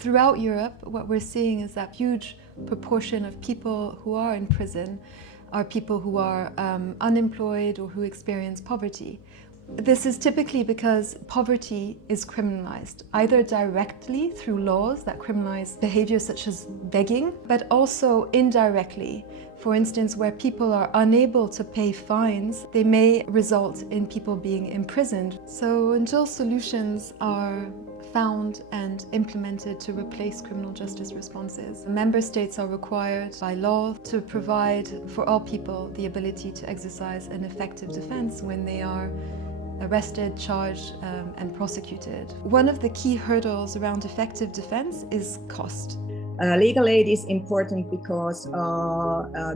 Throughout Europe, what we're seeing is that huge proportion of people who are in prison are people who are unemployed or who experience poverty. This is typically because poverty is criminalized, either directly through laws that criminalize behaviors such as begging, but also indirectly. For instance, where people are unable to pay fines, they may result in people being imprisoned. So until solutions are found and implemented to replace criminal justice responses, member states are required by law to provide for all people the ability to exercise an effective defense when they are arrested, charged, and prosecuted. One of the key hurdles around effective defense is cost. Legal aid is important because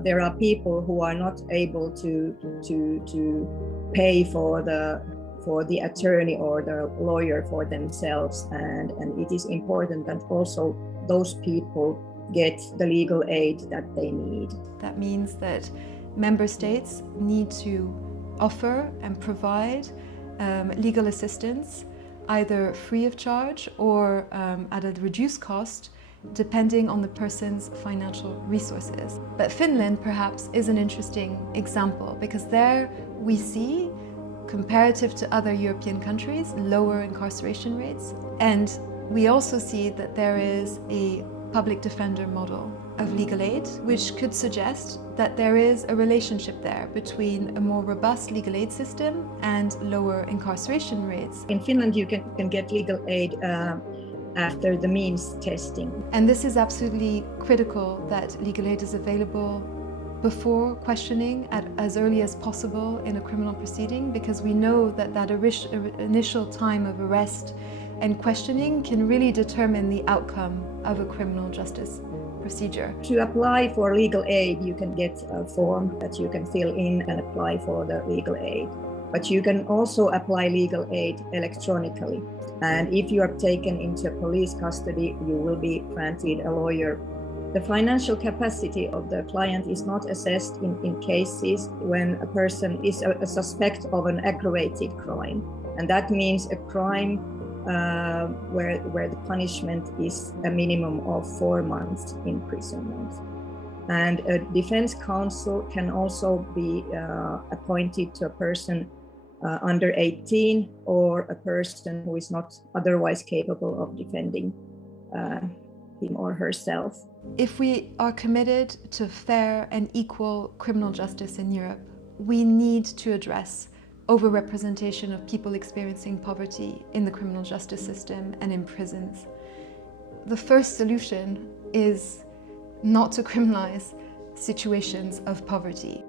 there are people who are not able to pay for the attorney or the lawyer for themselves, and it is important that also those people get the legal aid that they need. That means that member states need to offer and provide legal assistance, either free of charge or at a reduced cost, depending on the person's financial resources. But Finland perhaps is an interesting example, because there we see, comparative to other European countries, lower incarceration rates. And we also see that there is a public defender model of legal aid, which could suggest that there is a relationship there between a more robust legal aid system and lower incarceration rates. In Finland, you can get legal aid after the means testing. And this is absolutely critical, that legal aid is available before questioning at as early as possible in a criminal proceeding, because we know that initial time of arrest and questioning can really determine the outcome of a criminal justice procedure. To apply for legal aid, you can get a form that you can fill in and apply for the legal aid. But you can also apply legal aid electronically. And if you are taken into police custody, you will be granted a lawyer. The financial capacity of the client is not assessed in cases when a person is a suspect of an aggravated crime. And that means a crime where the punishment is a minimum of 4 months imprisonment. And a defense counsel can also be appointed to a person under 18 or a person who is not otherwise capable of defending him or herself. If we are committed to fair and equal criminal justice in Europe, we need to address overrepresentation of people experiencing poverty in the criminal justice system and in prisons. The first solution is not to criminalize situations of poverty.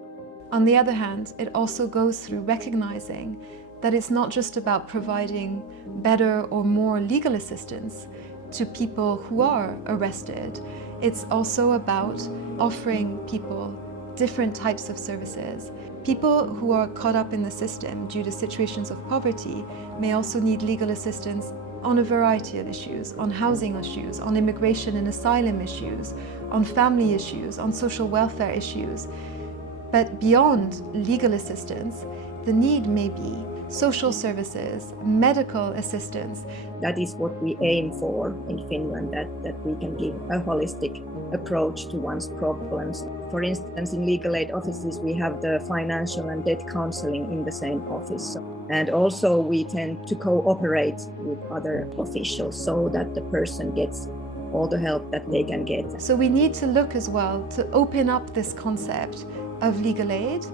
On the other hand, it also goes through recognizing that it's not just about providing better or more legal assistance to people who are arrested. It's also about offering people different types of services. People who are caught up in the system due to situations of poverty may also need legal assistance on a variety of issues, on housing issues, on immigration and asylum issues, on family issues, on social welfare issues. But beyond legal assistance, the need may be social services, medical assistance. That is what we aim for in Finland, that we can give a holistic approach to one's problems. For instance, in legal aid offices, we have the financial and debt counseling in the same office. And also we tend to cooperate with other officials so that the person gets all the help that they can get. So we need to look as well to open up this concept of legal aid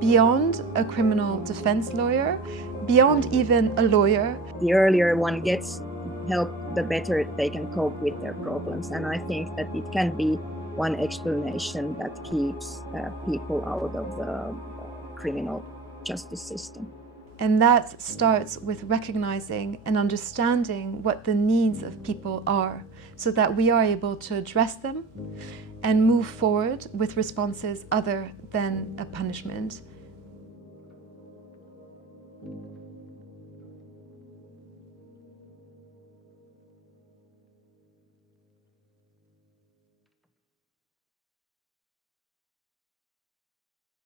beyond a criminal defense lawyer, beyond even a lawyer. The earlier one gets help, the better they can cope with their problems. And I think that it can be one explanation that keeps people out of the criminal justice system. And that starts with recognizing and understanding what the needs of people are, so that we are able to address them and move forward with responses other than a punishment.